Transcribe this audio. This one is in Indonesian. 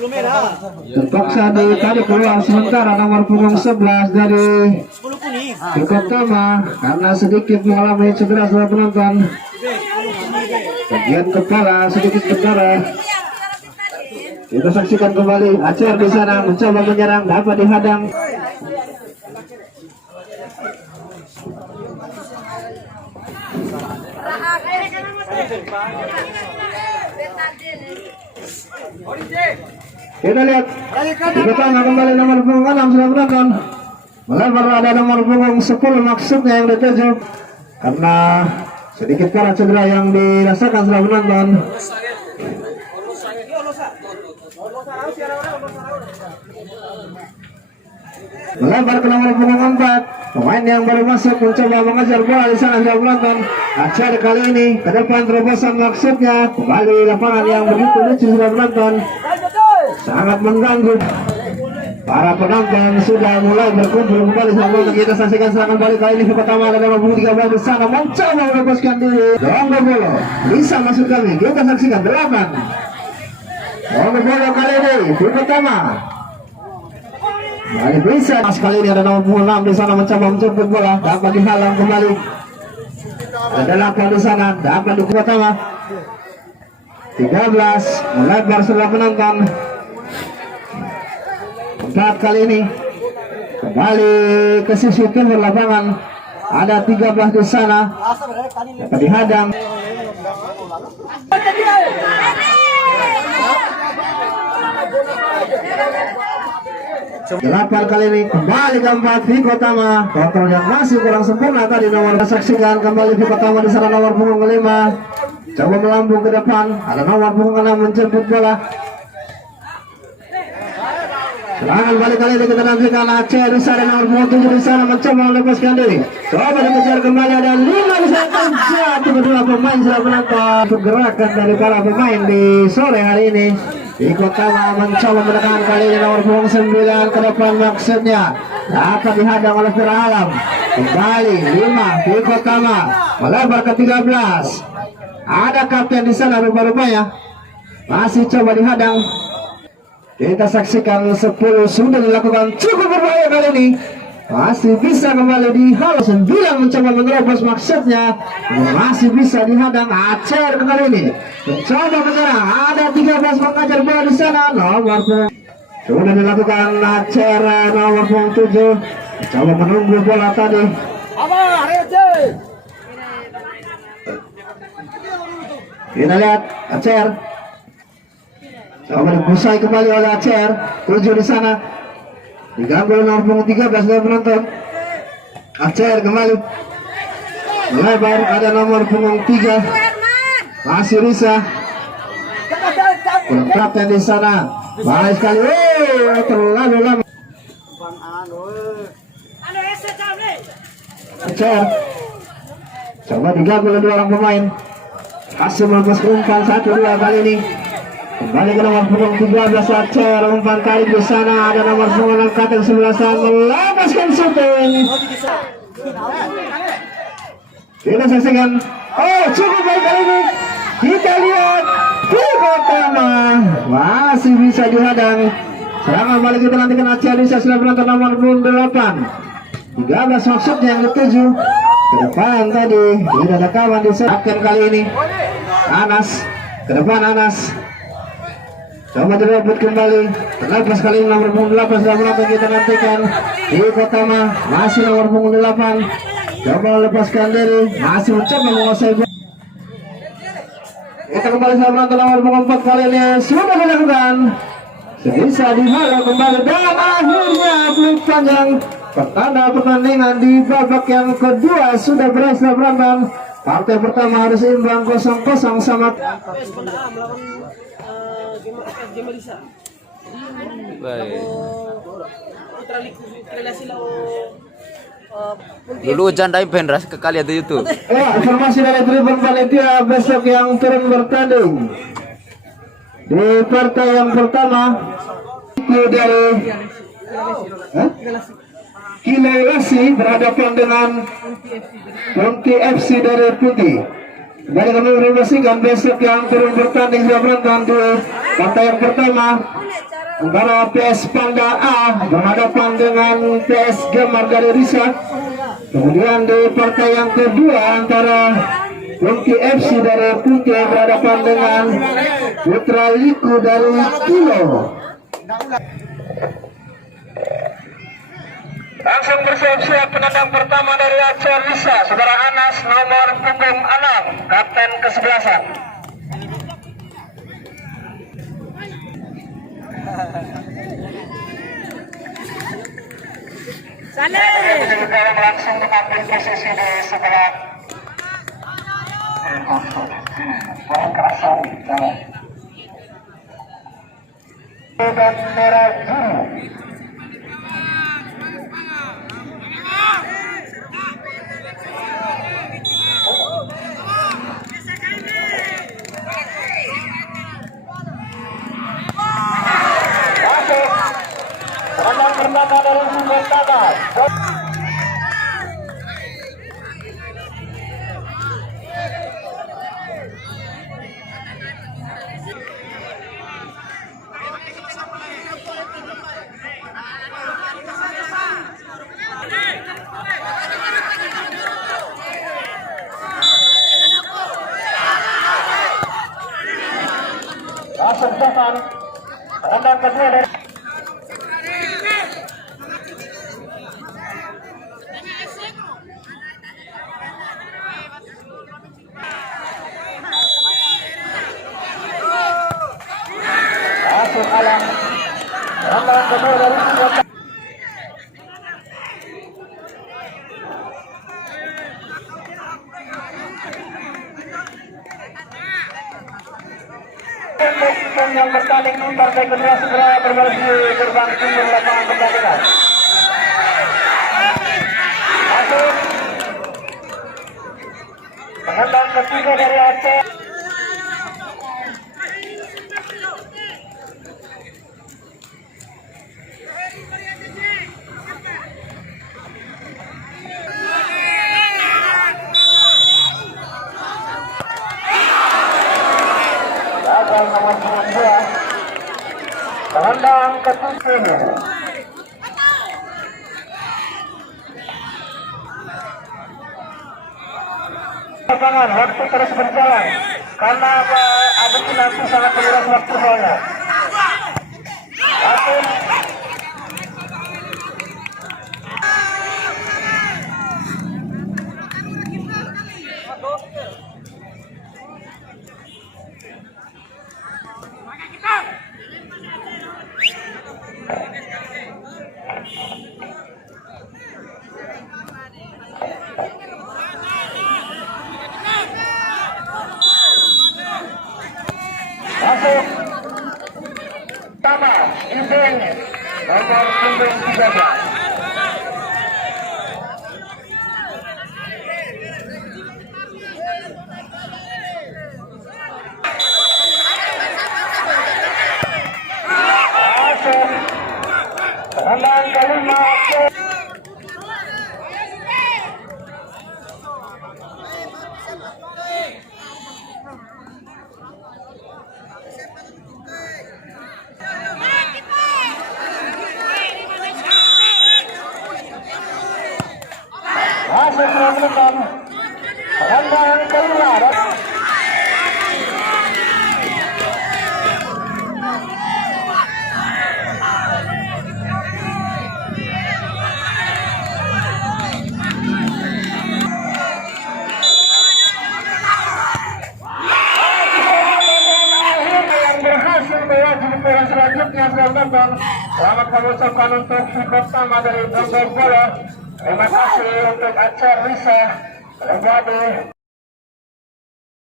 terpaksa ditarik keluar sementara nomor punggung 11 dari Vikotama karena sedikit mengalami cedera setelah penonton. Bagian kepala sedikit berdarah. Kita saksikan kembali Acer di sana mencoba menyerang, dapat dihadang. Kita lihat Vikotama kembali nomor punggung 6 sudah menonton. Melebar ada nomor punggung 10 maksudnya yang dituju karena sedikit parah cedera yang dirasakan setelah menonton. Melebar ke nomor punggung 4, pemain yang baru masuk mencoba mengejar bola di sana setelah menonton. Acer kali ini ke depan terobosan maksudnya kembali lapangan yang begitu lucu sudah menonton, sangat mengganggu. Para penonton sudah mulai berkumpul kembali sebelum kita saksikan serangan balik kali ini Vikotama ke nomor punggung 13 di sana mencoba melepaskan diri. Donggo Bolo bisa masuk kami, kita saksikan 8. Donggo Bolo kali ini Vikotama Mari bisa sekali ini ada nomor punggung 6 di sana mencoba menjemput bola, dapat dihalang kembali. Ada 8 di sana, dapat di Vikotama. 13 melebar setelah penonton. 4 kali ini kembali ke sisi timur lapangan, ada 13 di sana, dapat dihadang. Delapan kali ini kembali keempat Vikotama, kontrol yang masih kurang sempurna tadi nomor. Saksikan kembali Vikotama di sana nomor punggung 5, coba melambung ke depan, ada nomor punggung 6 menjemput bola. Serangan balik kali ini kita nantikan Aceh di sana nomor punggung 7 di sana mencoba melepaskan diri. Coba dikejar kembali, ada 5 di sana, jatuh kedua pemain sudah menonton. Pergerakan dari para pemain di sore hari ini. Vikotama mencoba menekan kali ini nomor punggung 9 ke depan maksudnya dapat dihadang oleh Fira Alam. Kembali 5 Vikotama melebar ke 13. Ada kapten di sana rupa-rupanya masih coba dihadang. Kita saksikan 10 sudah dilakukan, cukup berbahaya kali ini. Masih bisa kembali dihalau 9 mencoba menerobos maksudnya, masih bisa dihadang. Acer kali ini mencoba menyerang, ada 13 mengajar bola di sana nomor punggung. Sudah dilakukan Acer nomor punggung 7 mencoba menunggu bola tadi. Kita lihat Acer coba dipusai kembali oleh Acer, 7 di sana. Diganggu nomor punggung 13 dari penonton. Acer kembali melebar, ada nomor punggung 3 masih Risa, kapten di sana. Baik sekali, terlalu lama. Acer coba diganggu oleh 2 orang pemain, hasil melepaskan umpan 1-2 kali ini. Kembali ke nomor punggung 13 Acer, umpan kali di sana ada nomor punggung angkatan 11 melepaskan shooting. Kita saksikan, cukup baik kali ini. Kita lihat Vikotama masih bisa dihadang. Serangan balik kita nantikan Acer bisa sudah menonton nomor punggung 8. 13 maksudnya yang dituju ke depan tadi. Tidak ada kawan di sana. Kali ini Anas ke depan, Anas coba direbut kembali. Terlepas kali ini nomor punggung 8 sudah menonton, kita nantikan Vikotama masih nomor punggung 8 coba melepaskan diri, masih mencoba menguasai bola. Kita kembali sudah menonton nomor punggung 4 kali ini sudah dilakukan, bisa dihalau kembali dan akhirnya peluit panjang. Pertanda pertandingan di babak yang kedua sudah berhasil menonton. Partai pertama harus imbang 0-0 sama dulu jandai penras ke kalian di YouTube. Informasi dari Tribun Panitia besok yang turun bertanding di partai yang pertama itu dari Kilelasi berhadapan dengan Ponti FC dari Putih. Jadi kami informasikan besok yang turun bertanding sudah menonton di partai yang pertama antara PS Panda A berhadapan dengan PS Gemar dari Risa. Kemudian di partai yang kedua antara Punti FC dari Punti berhadapan dengan Putra Liku dari Kilo. Langsung bersiap-siap penendang pertama dari Aceh Risa, saudara Anas nomor punggung 6, kapten ke-11. Langsung mengambil posisi di sebelah dan merah biru. Penendang pertama dari Sumber Tanah. Langsung depan. Penendang kedua dari Alam. Penendang kedua dari Sumber. Yang bertanding di partai kedua segera berbagi gerbang timur lapangan pertandingan. Masuk. Penendang ketiga dari Aceh. Nomor 2 penendang ketiga. Lapangan waktu terus berjalan karena ada nanti sangat menguras waktu soalnya. Masuk pertama Ibn nomor punggung 13. Masuk penendang kelima. Masuk penendang keluar. Yang berhasil mewakili poin selanjutnya. Selamat kami ucapkan untuk si pertama dari Bogor. Terima kasih untuk Aceh Risa.